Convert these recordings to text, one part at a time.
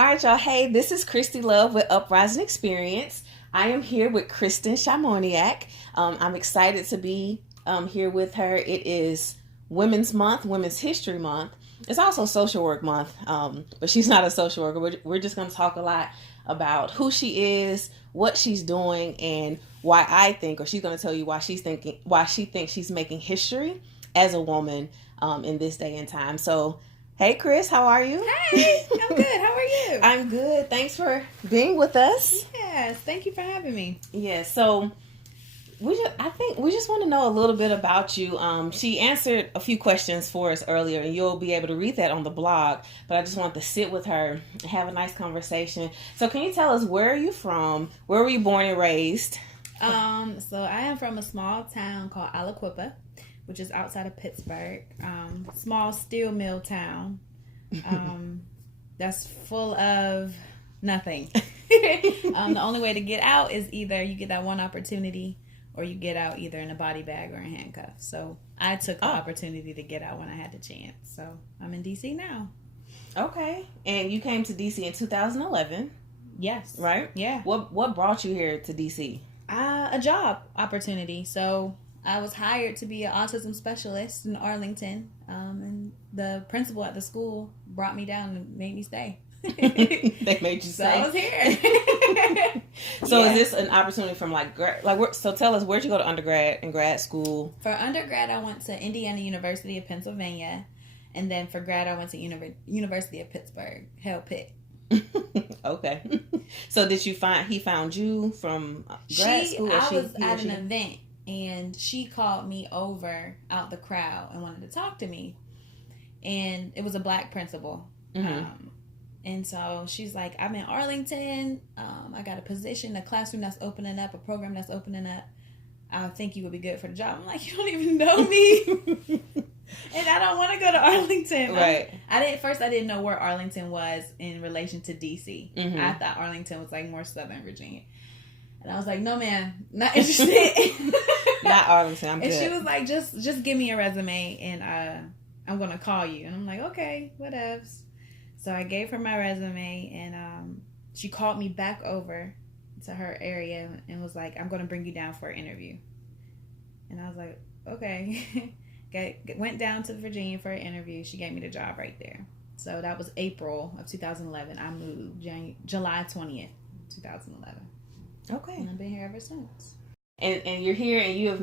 All right, y'all. Hey, this is Christy Love with Uprising Experience. I am here with Kristin Shymoniak. I'm excited to be here with her. It is Women's Month, Women's History Month. It's also Social Work Month, but she's not a social worker. We're just going to talk a lot about who she is, what she's doing, and why I think, or she's going to tell you why she thinks she's making history as a woman in this day and time. So, hey, Chris, how are you? Hey, I'm good. How are you? I'm good. Thanks for being with us. Yes, thank you for having me. Yes. So I think we just want to know a little bit about you. She answered a few questions for us earlier, and you'll be able to read that on the blog. But I just want to sit with her and have a nice conversation. So, can you tell us, where are you from? Where were you born and raised? So I am from a small town called Aliquippa, which is outside of Pittsburgh. Small steel mill town. That's full of nothing. The only way to get out is either you get that one opportunity, or you get out either in a body bag or in handcuffs. So I took the opportunity to get out when I had the chance. So I'm in DC now. Okay. And you came to DC in 2011. Yes. Right? Yeah. What brought you here to DC? A job opportunity. So I was hired to be an autism specialist in Arlington, and the principal at the school brought me down and made me stay. They made you so stay. I was here. So is this an opportunity from so tell us, where'd you go to undergrad and grad school? For undergrad, I went to Indiana University of Pennsylvania, and then for grad, I went to University of Pittsburgh, Hale Pitt. Okay. So did he found you from grad school? I was at an event, and she called me over out the crowd and wanted to talk to me. And it was a black principal. Mm-hmm. And so she's like, I'm in Arlington. I got a position, a classroom that's opening up, a program that's opening up. I think you would be good for the job. I'm like, you don't even know me. And I don't want to go to Arlington. Right. I didn't know where Arlington was in relation to DC. Mm-hmm. I thought Arlington was like more Southern Virginia. And I was like, no, man, not interested. Not Arlington. I'm good. And she was like, just give me a resume, and I'm going to call you. And I'm like, okay, whatevs. So I gave her my resume, and she called me back over to her area and was like, I'm going to bring you down for an interview. And I was like, okay. Went down to Virginia for an interview. She gave me the job right there. So that was April of 2011. I moved July 20th, 2011. Okay. And I've been here ever since. And you're here, and you have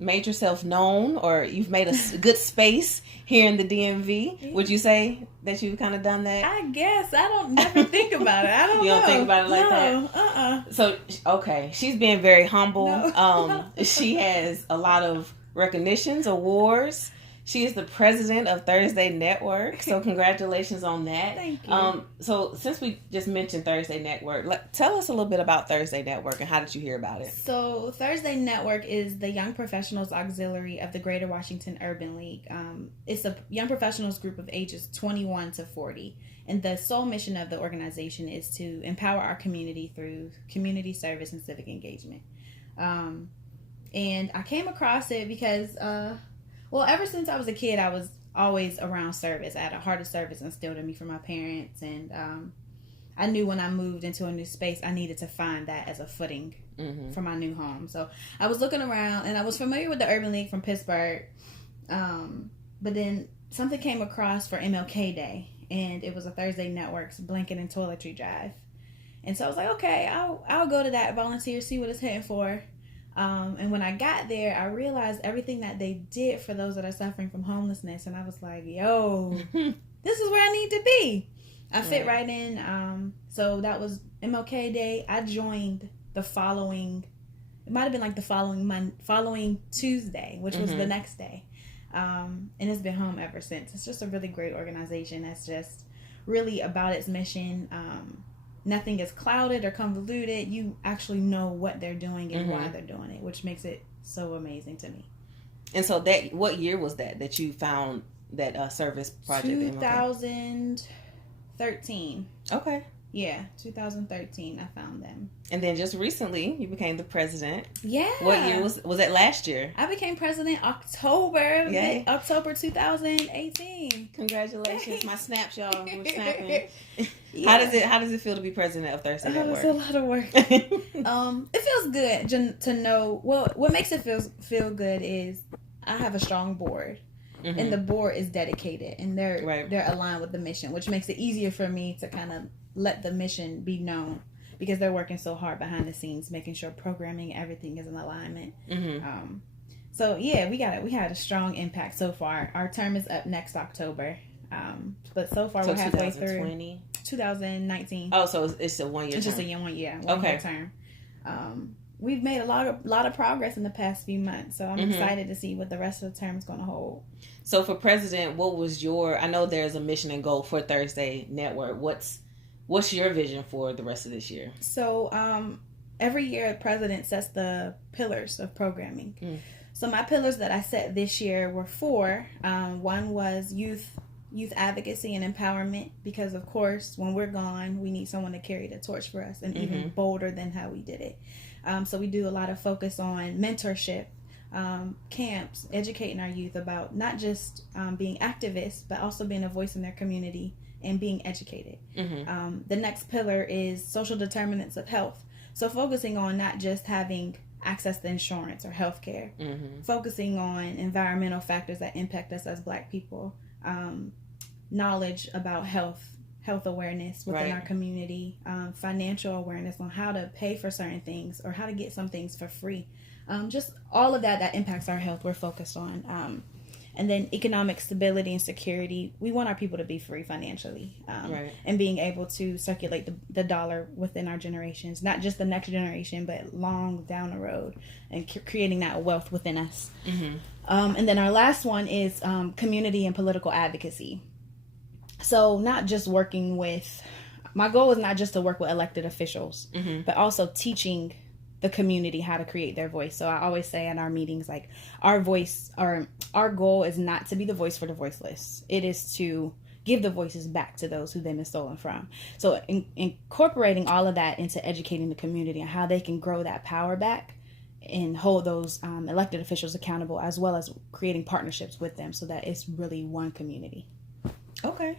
made yourself known, or you've made a good space here in the DMV. Yeah. Would you say that you've kind of done that? I guess. I don't never think about it. I don't know. You don't think about it like that? So, okay. She's being very humble. No. She has a lot of recognitions, awards. She is the president of Thursday Network, so congratulations on that. Thank you. So since we just mentioned Thursday Network, tell us a little bit about Thursday Network and how did you hear about it? So Thursday Network is the Young Professionals Auxiliary of the Greater Washington Urban League. It's a young professionals group of ages 21 to 40. And the sole mission of the organization is to empower our community through community service and civic engagement. And I came across it because... ever since I was a kid, I was always around service. I had a heart of service instilled in me from my parents. And I knew when I moved into a new space, I needed to find that as a footing for my new home. So I was looking around, and I was familiar with the Urban League from Pittsburgh. But then something came across for MLK Day, and it was a Thursday Network's Blanket and Toiletry Drive. And so I was like, okay, I'll go to that, volunteer, see what it's hitting for. And when I got there, I realized everything that they did for those that are suffering from homelessness. And I was like, yo, this is where I need to be. I fit right in. So that was MLK Day. I joined the following, it might have been like the following Tuesday, which was the next day. And it's been home ever since. It's just a really great organization that's just really about its mission. Nothing is clouded or convoluted. You actually know what they're doing and why they're doing it, which makes it so amazing to me. And so what year was that you found that service project? 2013. Okay. Yeah, 2013, I found them. And then just recently, you became the president. Yeah. What year was that last year? I became president October. Yay. October 2018. Congratulations. My snaps, y'all. We're snapping. Yeah. How does it feel to be president of Thursday Network? It's a lot of work. It feels good to know. Well, what makes it feel good is I have a strong board. Mm-hmm. And the board is dedicated and they're aligned with the mission, which makes it easier for me to kind of let the mission be known because they're working so hard behind the scenes, making sure programming, everything is in alignment. Mm-hmm. So yeah, we had a strong impact so far. Our term is up next October. But so far we're halfway through 2019. Oh, so it's a 1 year term. It's just a 1 year term. We've made a lot of progress in the past few months, so I'm excited to see what the rest of the term is going to hold. So for president, what was I know there's a mission and goal for Thursday Network. What's your vision for the rest of this year? So every year the president sets the pillars of programming. So my pillars that I set this year were 4. One was youth advocacy and empowerment, because of course when we're gone we need someone to carry the torch for us, and even bolder than how we did it. So we do a lot of focus on mentorship, camps, educating our youth about not just being activists, but also being a voice in their community and being educated. The next pillar is social determinants of health. So focusing on not just having access to insurance or health care, focusing on environmental factors that impact us as Black people, knowledge about health awareness within our community, financial awareness on how to pay for certain things or how to get some things for free. Just all of that impacts our health we're focused on. And then economic stability and security. We want our people to be free financially, and being able to circulate the dollar within our generations, not just the next generation, but long down the road, and creating that wealth within us. And then our last one is community and political advocacy. So not just working with, my goal is not just to work with elected officials, but also teaching the community how to create their voice. So I always say in our meetings, like, our goal is not to be the voice for the voiceless. It is to give the voices back to those who they've been stolen from. So incorporating all of that into educating the community on how they can grow that power back and hold those elected officials accountable, as well as creating partnerships with them so that it's really one community. Okay.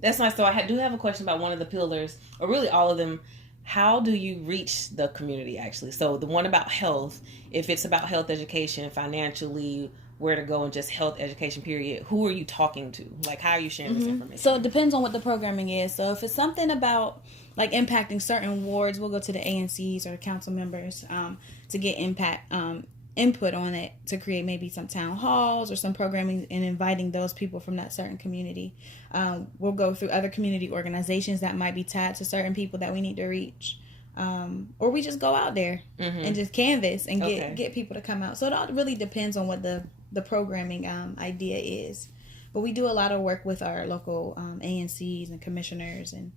That's nice. So I do have a question about one of the pillars, or really all of them. How do you reach the community, actually? So the one about health, if it's about health education, financially, where to go, and just health education, period, who are you talking to? Like, how are you sharing this information? So it depends on what the programming is. So if it's something about, like, impacting certain wards, we'll go to the ANCs or the council members to get input on it, to create maybe some town halls or some programming and inviting those people from that certain community. We'll go through other community organizations that might be tied to certain people that we need to reach. Or we just go out there and just canvas and get people to come out. So it all really depends on what the programming idea is. But we do a lot of work with our local ANCs and commissioners, and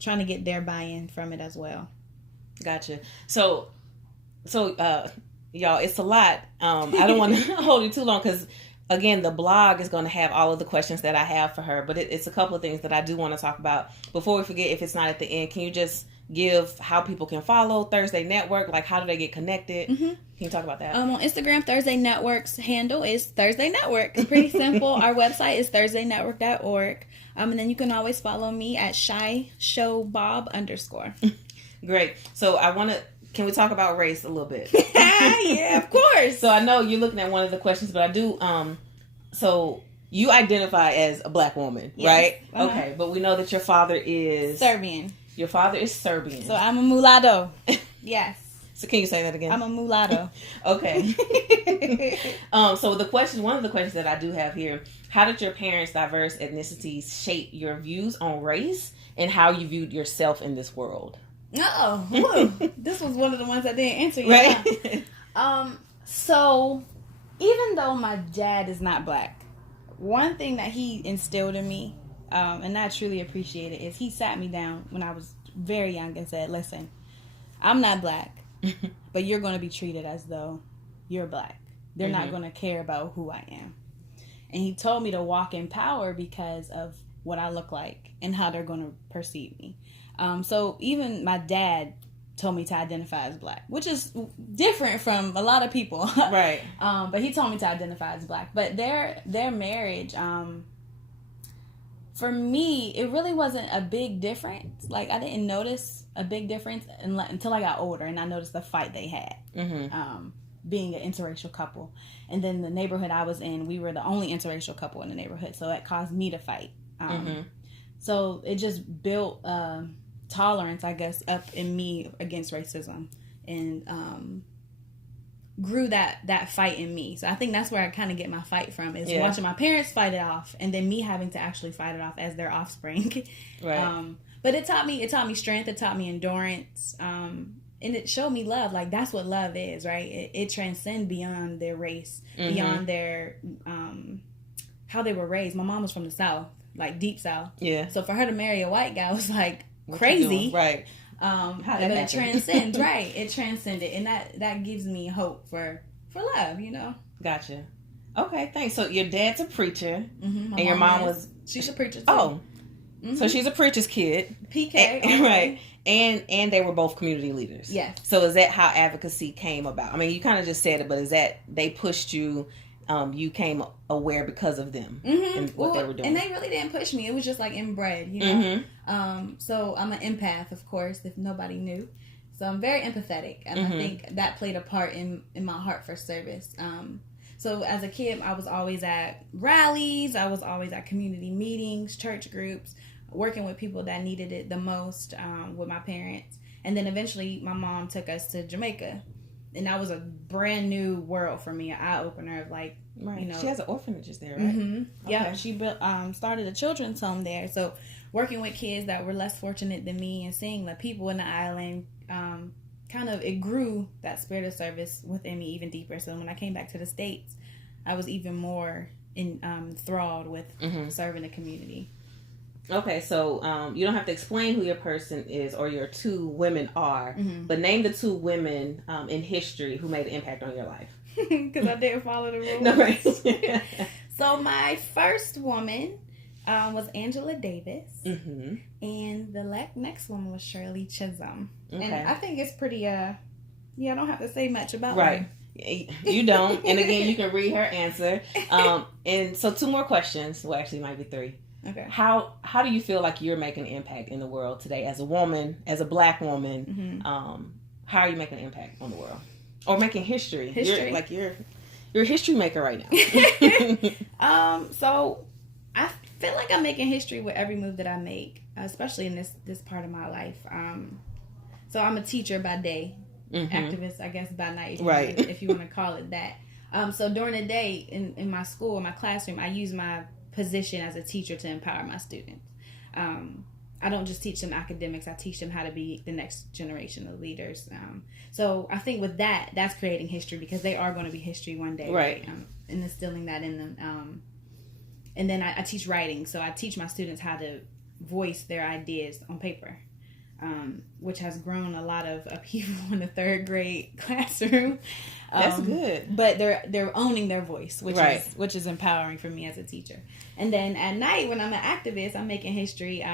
trying to get their buy-in from it as well. Gotcha. So y'all, it's a lot. I don't want to hold you too long, because again, the blog is going to have all of the questions that I have for her, but it's a couple of things that I do want to talk about. Before we forget, if it's not at the end, can you just give how people can follow Thursday Network? Like, how do they get connected? Can you talk about that? On Instagram, Thursday Network's handle is Thursday Network. It's pretty simple. Our website is thursdaynetwork.org. And then you can always follow me at ShyShowBob_. Great. So can we talk about race a little bit? Yeah, of course. So I know you're looking at one of the questions, but I do, so you identify as a Black woman, right? Okay, but we know that your father is Serbian. Your father is Serbian. So I'm a mulatto. Yes. So can you say that again? I'm a mulatto. Okay. So one of the questions that I do have here, how did your parents' diverse ethnicities shape your views on race and how you viewed yourself in this world? This was one of the ones I didn't answer yet. Right. So even though my dad is not Black, one thing that he instilled in me, and I truly appreciate it, is he sat me down when I was very young and said, listen, I'm not Black, but you're going to be treated as though you're Black. They're not going to care about who I am. And he told me to walk in power because of what I look like and how they're going to perceive me. So even my dad told me to identify as Black, which is different from a lot of people. Right. But he told me to identify as Black. But their marriage, for me, it really wasn't a big difference. Like, I didn't notice a big difference until I got older, and I noticed the fight they had, being an interracial couple. And then the neighborhood I was in, we were the only interracial couple in the neighborhood, so it caused me to fight. So it just built tolerance, I guess, up in me against racism, and grew that fight in me. So I think that's where I kind of get my fight from, is watching my parents fight it off, and then me having to actually fight it off as their offspring. Right. But it taught me strength. It taught me endurance. And it showed me love. Like, that's what love is, right? It transcends beyond their race, beyond their how they were raised. My mom was from the South, like deep South. Yeah. So for her to marry a white guy was like crazy. Right. But it transcends, right? It transcended, and that gives me hope for love, you know. Gotcha. Okay, thanks. So your dad's a preacher, and your mom she's a preacher too. Oh, so she's a preacher's kid. PK, right? And they were both community leaders. Yes. So is that how advocacy came about? I mean, you kind of just said it, but is that they pushed you? You came aware because of them and what they were doing. And they really didn't push me. It was just like inbred, you know. So I'm an empath, of course, if nobody knew. So I'm very empathetic, and I think that played a part in my heart for service. So as a kid, I was always at rallies. I was always at community meetings, church groups, working with people that needed it the most, with my parents. And then eventually my mom took us to Jamaica. And that was a brand new world for me, an eye opener of, like, you know. She has an orphanages there, right? Okay. Yeah, she built, started a children's home there. So working with kids that were less fortunate than me, and seeing the people in the island, it grew that spirit of service within me even deeper. So when I came back to the States, I was even more enthralled with serving the community. Okay, so you don't have to explain who your person is or your two women are, but name the two women in history who made an impact on your life. Because I didn't follow the rules. No, right. So my first woman was Angela Davis, and the next woman was Shirley Chisholm. Okay. And I think it's pretty, I don't have to say much about her. You don't. And again, you can read her answer. And so 2 more questions. Well, actually, it might be 3. Okay. How do you feel like you're making an impact in the world today as a woman, as a Black woman? How are you making an impact on the world, or making history? You're a history maker right now. So I feel like I'm making history with every move that I make, especially in this part of my life. So I'm a teacher by day, activist, I guess, by night, if you want to call it that. So during the day in my school, in my classroom, I use my position as a teacher to empower my students. I don't just teach them academics, I teach them how to be the next generation of leaders. So I think with that's creating history, because they are going to be history one day, right? And instilling that in them. And then I teach writing, so I teach my students how to voice their ideas on paper, which has grown a lot of people in the 3rd grade classroom. That's good. But they're owning their voice, which is empowering for me as a teacher. And then at night, when I'm an activist, I'm making history.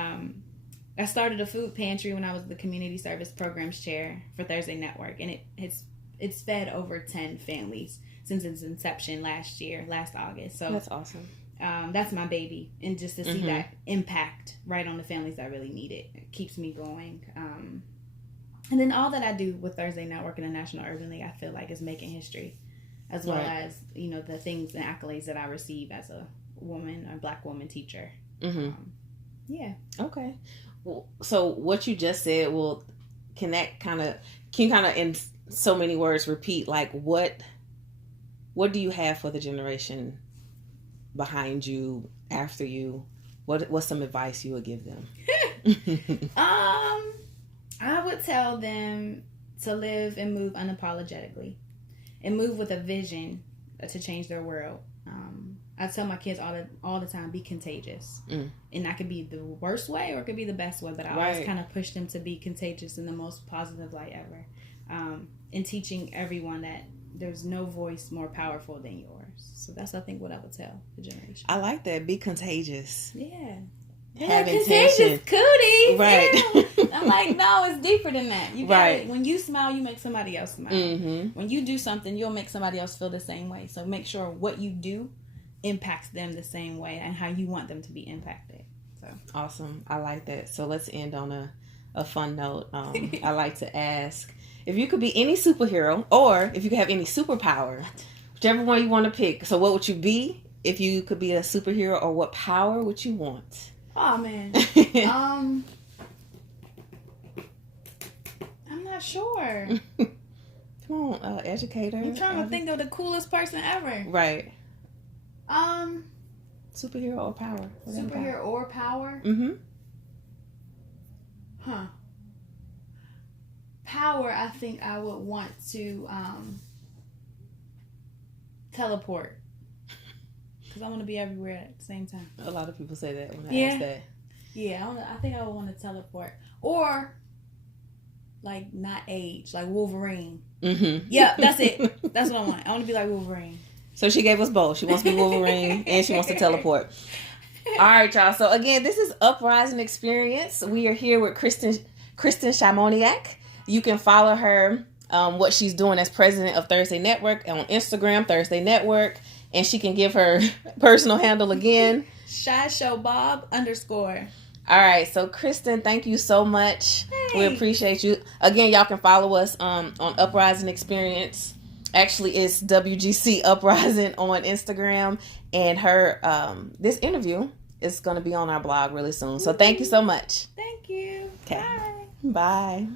I started a food pantry when I was the community service programs chair for Thursday Network, and it's fed over 10 families since its inception last August. So that's awesome. That's my baby, and just to see that impact right on the families that really need it keeps me going. And then all that I do with Thursday Network and the National Urban League, I feel like, is making history, as well as, you know, the things and accolades that I receive as a woman, a Black woman teacher. Okay. Well, so what you just said, can you in so many words repeat, like, what do you have for the generation behind you, after you? What's some advice you would give them? I would tell them to live and move unapologetically, and move with a vision to change their world. I tell my kids all the time, be contagious. And that could be the worst way or it could be the best way, but I always kind of push them to be contagious in the most positive light ever. And teaching everyone that there's no voice more powerful than yours. So that's, I think, what I would tell the generation. I like that. Be contagious. Yeah. have contagious intention. cooties. Right. Ew. I'm like, no, it's deeper than that. You got Right. it. When you smile, you make somebody else smile. Mm-hmm. When you do something, you'll make somebody else feel the same way. So make sure what you do impacts them the same way and how you want them to be impacted. So Awesome. I like that. So let's end on a fun note. I like to ask if you could be any superhero or if you could have any superpower, whichever one you want to pick. So what would you be if you could be a superhero, or what power would you want? oh man. I'm not sure. Come on, educator. I'm trying to think of the coolest person ever. Right. Superhero or power? Superhero or power? Mm-hmm. Huh. Power, I think I would want to teleport. Because I want to be everywhere at the same time. A lot of people say that when I Yeah. ask that. Yeah, I think I would want to teleport. Or, like, not age. Like Wolverine. Mm-hmm. Yeah, that's it. That's what I want. I want to be like Wolverine. So she gave us both. She wants to be Wolverine and she wants to teleport. All right, y'all. So again, this is Uprising Experience. We are here with Kristin Shymoniak. You can follow her, what she's doing as president of Thursday Network on Instagram, Thursday Network, and she can give her personal handle again. Shy Show Bob _ All right. So Kristin, thank you so much. Hey. We appreciate you. Again, y'all can follow us on Uprising Experience. Actually, it's WGC Uprising on Instagram, and her this interview is going to be on our blog really soon. So thank you so much. Thank you. Okay. Bye. Bye.